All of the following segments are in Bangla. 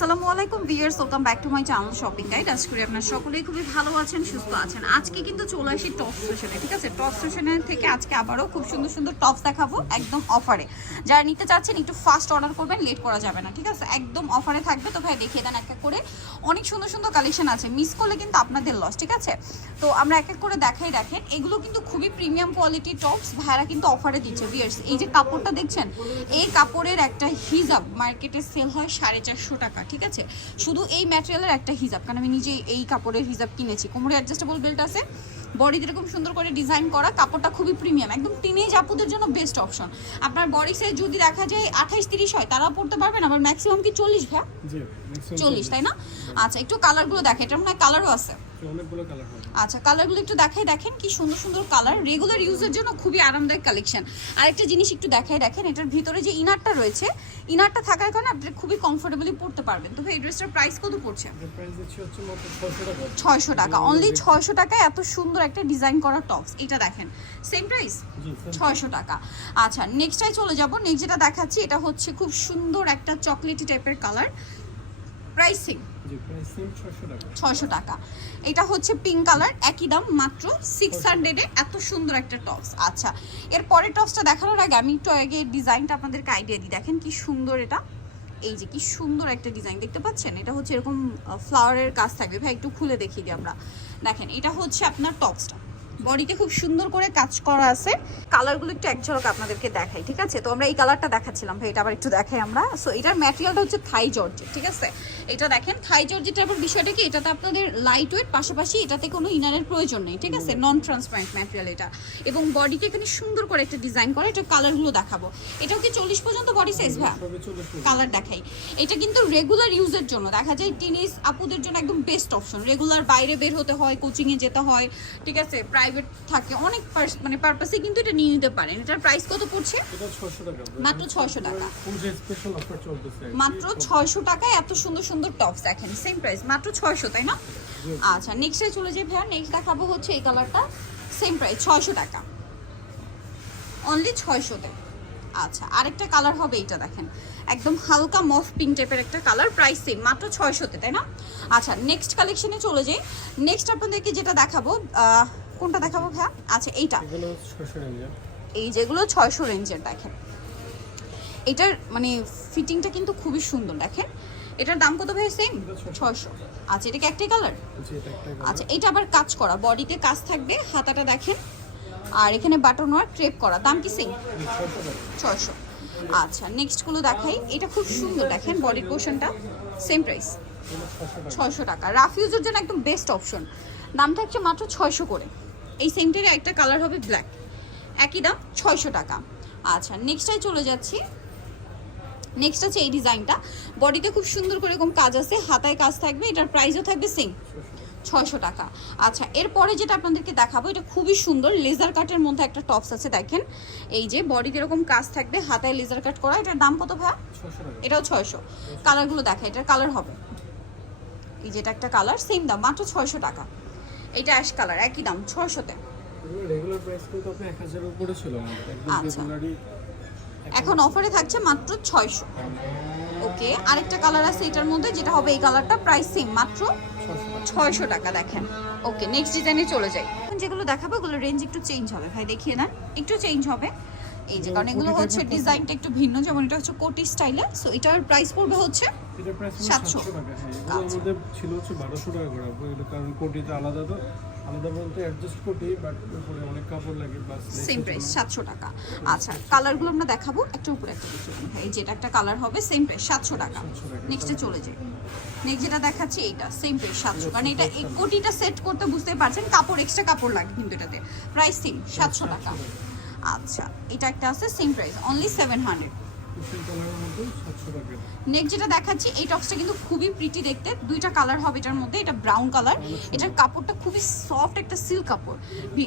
আসসালামু আলাইকুম viewers welcome back to my channel shopping guide আজ করি আপনারা সকলেই খুবই ভালো আছেন, সুস্থ আছেন। আজকে কিন্তু চলে আসি টপ স্টেশনে ঠিক আছে? টপ স্টেশনের থেকে আজকে আবারও খুব সুন্দর সুন্দর টপস দেখাবো একদম অফারে যারা নিতে চাচ্ছেন, একটু ফাস্ট অর্ডার করবেন লেট করা যাবে না, ঠিক আছে? একদম অফারে থাকবে। তো ভাই, দেখিয়ে দেন এক এক করে। অনেক সুন্দর সুন্দর কালেকশন আছে। মিস করলে কিন্তু আপনাদের লস ঠিক আছে? তো আমরা এক এক করে দেখাই, দেখেন। এগুলো কিন্তু খুবই প্রিমিয়াম কোয়ালিটি টপস ভাইরা কিন্তু অফারে দিচ্ছে ভিয়ার্স এই যে কাপড়টা দেখছেন, এই কাপড়ের একটা হিজাব মার্কেটে সেল হয় সাড়ে চারশো টাকা ঠিক আছে? শুধু এই ম্যাটেরিয়ালের একটা হিজাব কারণ আমি নিজে এই কাপড়ের হিজাব কিনেছি। কোমরে অ্যাডজাস্টেবল বেল্ট আছে। বডি যেরকম সুন্দর করে ডিজাইন করা কাপড়টা খুবই প্রিমিয়াম একদম টিনেজ আপুদের জন্য বেস্ট অপশন আপনার বডি সাইজ যদি দেখা যায় আঠাইশ তিরিশ হয় তারা পড়তে পারবেন আবার ম্যাক্সিমাম কি চল্লিশ ভ্যা চল্লিশ তাই না? আচ্ছা একটু কালারগুলো দেখে এটার মনে হয় কালারও আছে। আচ্ছা কালারগুলো একটু দেখাই দেখেন কি সুন্দর সুন্দর কালার রেগুলার ইউজের জন্য খুবই আরামদায়ক কালেকশন আরেকটা জিনিস একটু দেখাই দেখেন এটার ভিতরে যে ইনারটা রয়েছে ইনারটা থাকার কারণে আপনি খুবই কমফোর্টেবলি পড়তে পারবেন। তো এই ড্রেসটার প্রাইস কত পড়ছে? এর প্রাইস দিচ্ছি হচ্ছে মাত্র 600 টাকা। ছয়শো টাকা। অনলি ছয়শো টাকায় এত সুন্দর একটা ডিজাইন করা টপস এটা দেখেন। সেম প্রাইস ছয়শো টাকা। আচ্ছা নেক্সটটাই চলে যাব। নেক্সট যেটা দেখাচ্ছি এটা হচ্ছে খুব সুন্দর একটা চকলেটি টাইপের কালার প্রাইসিং জি প্রাইস সেম 600 টাকা। ছয়শো টাকা। এটা হচ্ছে পিঙ্ক কালার একই দাম মাত্র সিক্স হান্ড্রেডে এত সুন্দর একটা টপস আচ্ছা এর পরের টপসটা দেখানোর আগে আমি একটু আগে ডিজাইনটা আপনাদেরকে আইডিয়া দিই। দেখেন কি সুন্দর এটা। এই যে কি সুন্দর একটা ডিজাইন দেখতে পাচ্ছেন? এটা হচ্ছে এরকম ফ্লাওয়ারের কাজ থাকবে। ভাই, একটু খুলে দেখিয়ে দিই আমরা। দেখেন, এটা হচ্ছে আপনার টপসটা বডিতে খুব সুন্দর করে কাজ করা আছে। কালারগুলো একটু এক ঝলক আপনাদেরকে দেখাই ঠিক আছে? তো আমরা এই কালারটা দেখাচ্ছিলাম ভাই এটা আবার একটু দেখাই আমরা। সো এটার ম্যাটেরিয়ালটা হচ্ছে থাই জর্জেট ঠিক আছে? এটা দেখেন থাই জর্জেটের আবার বিষয়টা কি? এটাতে আপনাদের লাইট ওয়েট পাশাপাশি এটাতে কোনো ইনারের প্রয়োজন নেই ঠিক আছে? নন ট্রান্সপারেন্ট ম্যাটেরিয়াল এটা। এবং বডিকে এখানে সুন্দর করে একটা ডিজাইন করে এটা কালারগুলো দেখাবো। এটাও কি চল্লিশ পর্যন্ত বডি সাইজ ভাই? কালার দেখাই। এটা কিন্তু রেগুলার ইউজের জন্য। দেখা যায় টিনিস আপুদের জন্য একদম বেস্ট অপশন রেগুলার বাইরে বের হতে হয় কোচিংয়ে যেতে হয় ঠিক আছে? প্রাইভেট থাকে অনেক মানে পারপাসে কিন্তু এটা নিয়ে নিতে পারেন। এটার প্রাইস কত পড়ছে? এটা 600 টাকা। মাত্র 600 টাকা। মাত্র ছয়শো টাকায় এত সুন্দর সুন্দর টপস দেখেন সেম প্রাইস মাত্র ছয়শো তাই না। আচ্ছা নেক্সটে চলে যাই ভাইয়া নেক্সট দেখাবো হচ্ছে এই কালারটা সেম প্রাইস ছয়শো টাকা। অনলি ছয়শোতে। আচ্ছা আরেকটা কালার হবে এইটা দেখেন। একদম হালকা মফ পিঙ্ক টাইপের একটা কালার প্রাইস সেম মাত্র ছয়শোতে তাই না? আচ্ছা নেক্সট কালেকশনে চলে যাই। নেক্সট আপনাদেরকে যেটা দেখাবো কোনটা দেখাবো ভাইয়া? আচ্ছা এইটা। এগুলো 600 রেঞ্জে এই যেগুলো ছয়শো রেঞ্জের দেখেন। এটার মানে ফিটিংটা কিন্তু খুবই সুন্দর দেখেন। এটার দাম কত ভাই সেম ছয়শো। আচ্ছা এটা কি একটাই কালার জি এটা একটা আচ্ছা এটা আবার কাজ করা। বডিতে কাজ থাকবে হাতাটা দেখেন। আর এখানে বাটন ওয়ার ক্রেপ করা। দাম কি সেম 600 টাকা ছয়শো। আচ্ছা নেক্সটগুলো দেখাই। এটা খুব সুন্দর দেখেন বডির পোর্শনটা সেম প্রাইস এগুলো 600 টাকা। ছয়শো টাকা। রাফ ইউজের জন্য একদম বেস্ট অপশন দাম থাকছে মাত্র ছয়শো করে। এই সেন্টারে একটা কালার হবে ব্ল্যাক। একই দাম ছয়শো টাকা। আচ্ছা নেক্সটটাই চলে যাচ্ছি। নেক্সট আছে এই ডিজাইনটা। বডিতে খুব সুন্দর করে এরকম কাজ আছে হাতায় কাজ থাকবে এটার প্রাইসও থাকবে সেম ছয়শো টাকা। আচ্ছা এরপরে যেটা আপনাদেরকে দেখাবো এটা খুবই সুন্দর লেজার কাটের মধ্যে একটা টপস আছে দেখেন। এই যে বডিতে এরকম কাজ থাকবে হাতায় লেজার কাট করা এটার দাম কত ভাইয়া? 600 টাকা। এটাও ছয়শো। কালারগুলো দেখা এটার কালার হবে। এই যেটা একটা কালার সেম দাম মাত্র ছয়শো টাকা। এটা অ্যাশ কালার একই দাম ছশোতে রেগুলার প্রাইস কিন্তু আপনি 1000 এর উপরে ছিল আচ্ছা। এখন অফারে থাকছে মাত্র ছয়শো। ওকে আরেকটা কালার আছে এটার মধ্যে যেটা হবে এই কালারটা প্রাইস সেম মাত্র 600 টাকা দেখেন। ওকে নেক্সট ডিজাইনে চলে যাই। এখন যেগুলো দেখাবো ওগুলো রেঞ্জ একটু চেঞ্জ হবে। ভাই দেখিয়ে না একটু চেঞ্জ হবে। এই যে কারণ এগুলো হচ্ছে ডিজাইনটা একটু ভিন্ন যেমন এটা হচ্ছে কোটি স্টাইলে সো এটার প্রাইস পড়বে হচ্ছে 700 700 টাকা হ্যাঁ আচ্ছা। ছিল হচ্ছে 1200 টাকা করে এটা কারণ কোটিতে আলাদা তো। আলাদা বলতে অ্যাডজাস্ট কোটি বাট উপরে অনেক কাপড় লাগে বাস সেম প্রাইস সাতশো টাকা। আচ্ছা কালারগুলো আমরা দেখাবো একটা উপরে একটা নিচে। ভাই যেটা একটা কালার হবে সেম প্রাইস সাতশো টাকা। 700 টাকা। নেক্সটে চলে যাই। নেক্সট যেটা দেখাচ্ছি এইটা সেম প্রাইস সাতশো। কারণ এটা এই কোটিটা সেট করতে বুঝতেই পারছেন কাপড় এক্সট্রা কাপড় লাগে কিন্তু এটাতে। প্রাইস সেম সাতশো টাকা। আচ্ছা এটা একটা আছে same price only seven hundred pink কালারের মধ্যে 700 টাকা নেক্সট যেটা দেখাচ্ছি এই টপসটা কিন্তু খুবই প্রিটি দেখতে। দুইটা কালার হবে এটার মধ্যে এটা ব্রাউন কালার এটার কাপড়টা খুবই সফট একটা সিল্ক কাপড়।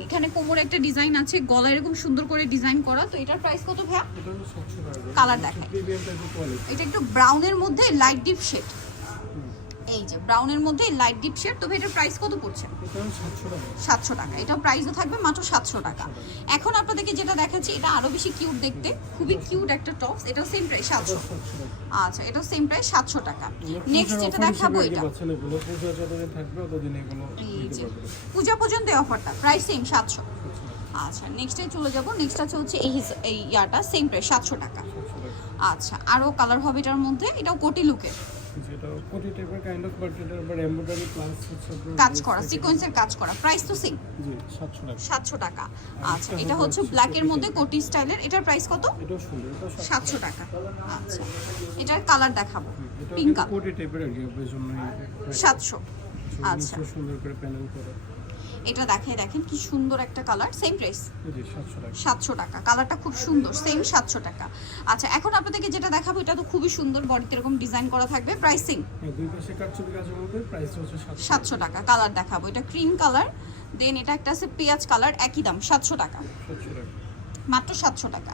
এখানে কোমরে একটা ডিজাইন আছে গলা এরকম সুন্দর করে ডিজাইন করা। তো এটার প্রাইস কত ভাইয়া? এটা হলো 700 টাকা। Colour দেখাই। প্রিমিয়াম টাইপের কোয়ালিটি এটা একটু ব্রাউনের মধ্যে লাইট ডিপ শেড এই যে ব্রাউনের মধ্যে লাইট ডিপ শেড তবে এটার প্রাইস কত পড়ছে? এটা সাতশো টাকা। এটাও প্রাইসও থাকবে মাত্র সাতশো টাকা। এখন আপনাদেরকে যেটা দেখাচ্ছি এটা আরও বেশি কিউট দেখতে। খুবই কিউট একটা টপস এটাও সেম প্রাইস সাতশো। আচ্ছা এটাও সেম প্রাইস সাতশো টাকা। নেক্সট যেটা দেখাবো এটা। এই যে পূজা পর্যন্ত অফারটা প্রাইস সেম সাতশো। আচ্ছা নেক্সটে চলে যাব নেক্সট আছে হচ্ছে এই এই ইয়াটা সেম প্রাইস সাতশো টাকা। আচ্ছা আরও কালার হবে এটার মধ্যে এটাও কোটি লুকের যেটা কোটি টাইপের কাইন্ড অফ বাট এটার আবার এমব্রয়ডারি প্লাস হচ্ছে কাজ করা সিকোয়েন্সের কাজ করা। প্রাইস তো সেম জি সাতশো টাকা। টাকা। আচ্ছা এটা হচ্ছে ব্ল্যাক ব্ল্যাকের মধ্যে কোটি স্টাইলের। এটার প্রাইস কত? এটাও সুন্দর এটা টাকা। আচ্ছা এটার কালার দেখাবো। পিঙ্ক কোটি টাইপের আর কি এই জন্য সাতশো। আচ্ছা। সুন্দর করে প্যানেল করা। এটা দেখে দেখেন কি সুন্দর একটা কালার সেম প্রাইস জি সাতশো টাকা। কালারটা খুব সুন্দর সেম সাতশো টাকা। আচ্ছা এখন আপনাদেরকে যেটা দেখাবো এটা তো খুবই সুন্দর বডিতে এরকম ডিজাইন করা থাকবে প্রাইসিং হ্যাঁ, প্রাইস সাতশো টাকা। কালার দেখাবো। এটা ক্রিম কালার দেন এটা একটা আছে পেঁয়াজ কালার একই দাম সাতশো টাকা। মাত্র সাতশো টাকা।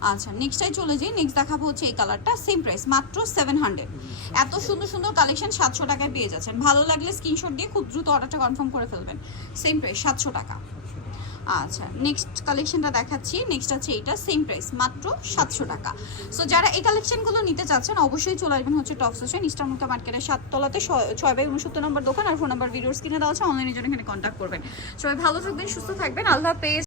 আচ্ছা নেক্সটাই চলে যাই নেক্সট দেখাবো হচ্ছে এই কালারটা সেম প্রাইস মাত্র সেভেন হান্ড্রেড এত সুন্দর সুন্দর কালেকশন সাতশো টাকায় পেয়ে যাচ্ছেন। ভালো লাগলে স্ক্রিনশট দিয়ে খুব দ্রুত অর্ডারটা কনফার্ম করে ফেলবেন। সেম প্রাইস সাতশো টাকা। আচ্ছা নেক্সট কালেকশনটা দেখাচ্ছি। নেক্সট আছে এইটা সেম প্রাইস মাত্র সাতশো টাকা। সো যারা এই কালেকশনগুলো নিতে চাচ্ছেন, অবশ্যই চলে আসবেন হচ্ছে টপ সেশন ইস্টারমুখা মার্কেটের সাততলাতে ছয়- বাই উনসত্তর নম্বর দোকান, আর ফোন নাম্বার ভিডিওস কিনে দেওয়া আছে অনলাইনের জন্য এখানে কন্ট্যাক্ট করবেন। সবাই ভালো থাকবেন, সুস্থ থাকবেন, আল্লাহ হাফেজ।